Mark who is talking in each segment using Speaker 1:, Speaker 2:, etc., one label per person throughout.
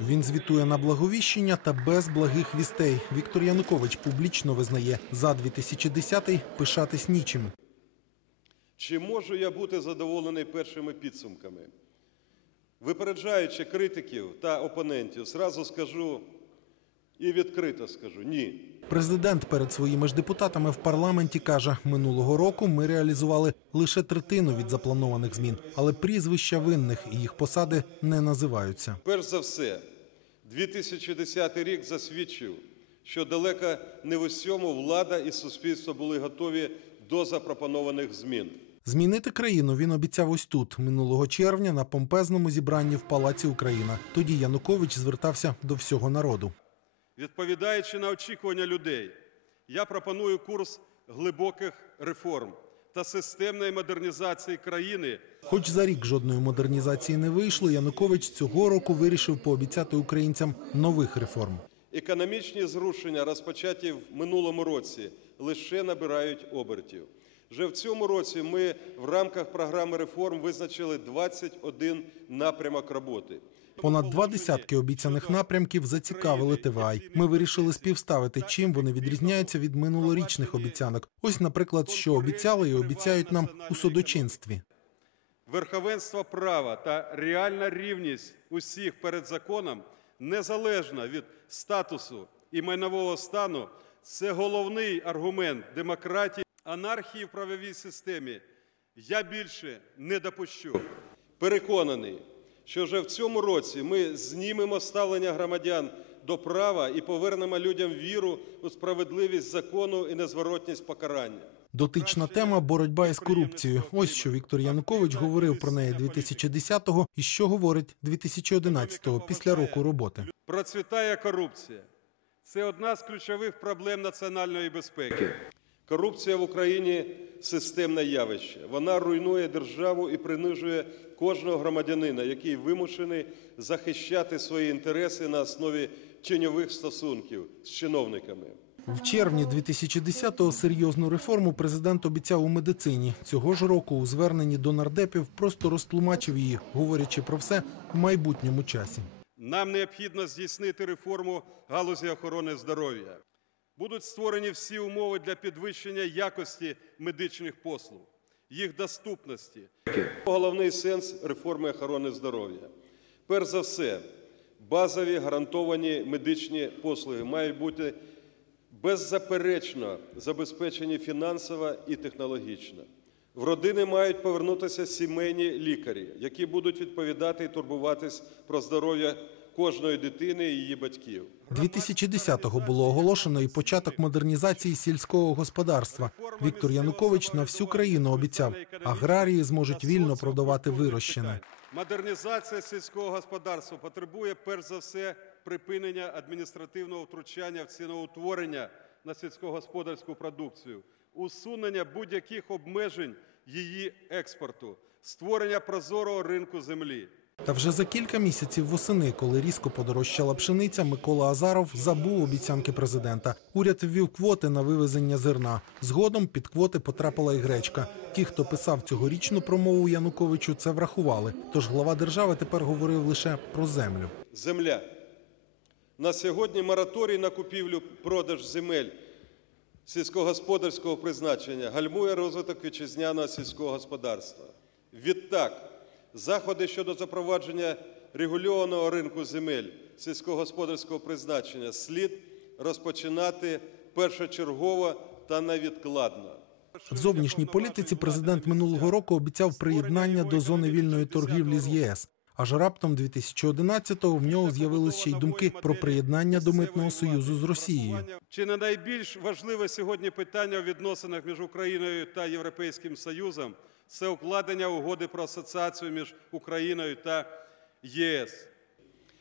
Speaker 1: Він звітує на благовіщення та без благих вістей. Віктор Янукович публічно визнає за 2010-й пишатись нічим.
Speaker 2: Чи можу я бути задоволений першими підсумками? Випереджаючи критиків та опонентів, зразу скажу і відкрито скажу ні.
Speaker 1: Президент перед своїми ж депутатами в парламенті каже: минулого року ми реалізували лише третину від запланованих змін, але прізвища винних і їх посади не називаються.
Speaker 2: Перш за все, 2010 рік засвідчив, що далеко не в усьому влада і суспільство були готові до запропонованих змін.
Speaker 1: Змінити країну він обіцяв ось тут минулого червня на помпезному зібранні в Палаці Україна. Тоді Янукович звертався до всього народу.
Speaker 2: Відповідаючи на очікування людей, я пропоную курс глибоких реформ та системної модернізації країни
Speaker 1: Хоч за рік жодної модернізації не вийшло, Янукович цього року вирішив пообіцяти українцям нових реформ.
Speaker 2: Економічні зрушення, розпочаті в минулому році, лише набирають обертів. Вже в цьому році ми в рамках програми реформ визначили 21 напрямок роботи.
Speaker 1: Понад два десятки обіцяних напрямків зацікавили ТВАЙ. Ми вирішили співставити, чим вони відрізняються від минулорічних обіцянок. Ось, наприклад, що обіцяли і обіцяють нам у судочинстві.
Speaker 2: Верховенство права та реальна рівність усіх перед законом, незалежно від статусу і майнового стану, це головний аргумент демократії, анархії в правовій системі. Я більше не допущу. Переконаний, що вже в цьому році ми знімемо ставлення громадян до права і повернемо людям віру у справедливість закону і незворотність покарання.
Speaker 1: Дотична тема боротьба із корупцією. Ось що Віктор Янукович говорив про неї 2010-го і що говорить 2011-го після року роботи.
Speaker 2: Процвітає корупція. Це одна з ключових проблем національної безпеки. Корупція в Україні системне явище. Вона руйнує державу і принижує кожного громадянина, який вимушений захищати свої інтереси на основі тіньових стосунків з чиновниками.
Speaker 1: В червні 2010-го серйозну реформу президент обіцяв у медицині. Цього ж року у зверненні до нардепів просто розтлумачив її, говорячи про все в майбутньому часі.
Speaker 2: Нам необхідно здійснити реформу галузі охорони здоров'я. Будуть створені всі умови для підвищення якості медичних послуг, їх доступності. Головний сенс реформи охорони здоров'я. Перш за все, базові гарантовані медичні послуги мають бути беззаперечно забезпечені фінансово і технологічно. В родини мають повернутися сімейні лікарі, які будуть відповідати і турбуватись про здоров'я кожної дитини і її батьків.
Speaker 1: 2010-го було оголошено і початок модернізації сільського господарства. Віктор Янукович на всю країну обіцяв, аграрії зможуть вільно продавати вирощене.
Speaker 2: Модернізація сільського господарства потребує перш за все припинення адміністративного втручання в ціноутворення на сільськогосподарську продукцію, усунення будь-яких обмежень її експорту, створення прозорого ринку землі.
Speaker 1: Та вже за кілька місяців восени, коли різко подорожчала пшениця, Микола Азаров забув обіцянки президента. Уряд ввів квоти на вивезення зерна. Згодом під квоти потрапила і гречка. Ті, хто писав цьогорічну промову Януковичу, це врахували. Тож глава держави тепер говорив лише про землю.
Speaker 2: Земля. На сьогодні мораторій на купівлю продаж земель сільськогосподарського призначення гальмує розвиток вітчизняного сільського господарства. Відтак, заходи щодо запровадження регульованого ринку земель сільськогосподарського призначення слід розпочинати першочергово та невідкладно.
Speaker 1: В зовнішній політиці президент минулого року обіцяв приєднання до зони вільної торгівлі з ЄС. Аж раптом 2011-го в нього з'явились ще й думки про приєднання до митного союзу з Росією.
Speaker 2: Чи не найбільш важливе сьогодні питання у відносинах між Україною та Європейським Союзом це укладення угоди про асоціацію між Україною та ЄС?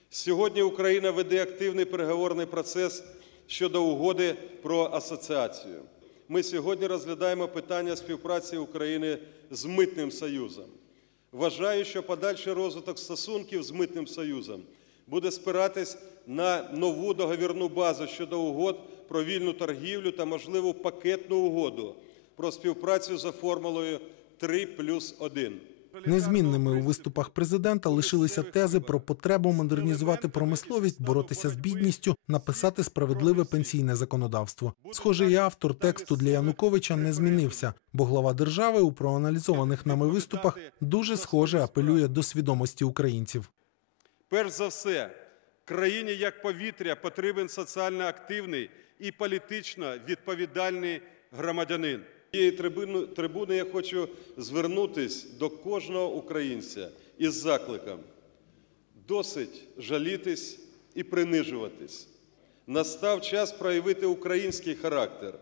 Speaker 2: Сьогодні Україна веде активний переговорний процес щодо угоди про асоціацію. Ми сьогодні розглядаємо питання співпраці України з Митним Союзом. Вважаю, що подальший розвиток стосунків з Митним Союзом буде спиратись на нову договірну базу щодо угод про вільну торгівлю та можливу пакетну угоду про співпрацю за формулою 3 плюс 1.
Speaker 1: Незмінними у виступах президента лишилися тези про потребу модернізувати промисловість, боротися з бідністю, написати справедливе пенсійне законодавство. Схоже, і автор тексту для Януковича не змінився, бо глава держави у проаналізованих нами виступах дуже схоже апелює до свідомості українців.
Speaker 2: Перш за все, країні як повітря потрібен соціально активний і політично відповідальний громадянин. Цієї трибуни, я хочу звернутись до кожного українця із закликом. Досить жалітись і принижуватись. Настав час проявити український характер,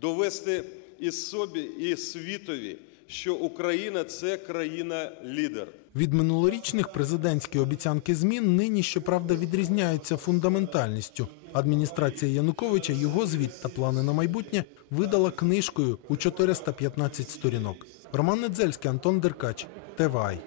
Speaker 2: довести і собі, і світові, що Україна це країна-лідер.
Speaker 1: Від минулорічних президентські обіцянки змін нині, щоправда, відрізняються фундаментальністю. Адміністрація Януковича його звіт та плани на майбутнє видала книжкою у 415 сторінок. Роман Недзельський, Антон Деркач, ТВАЙ.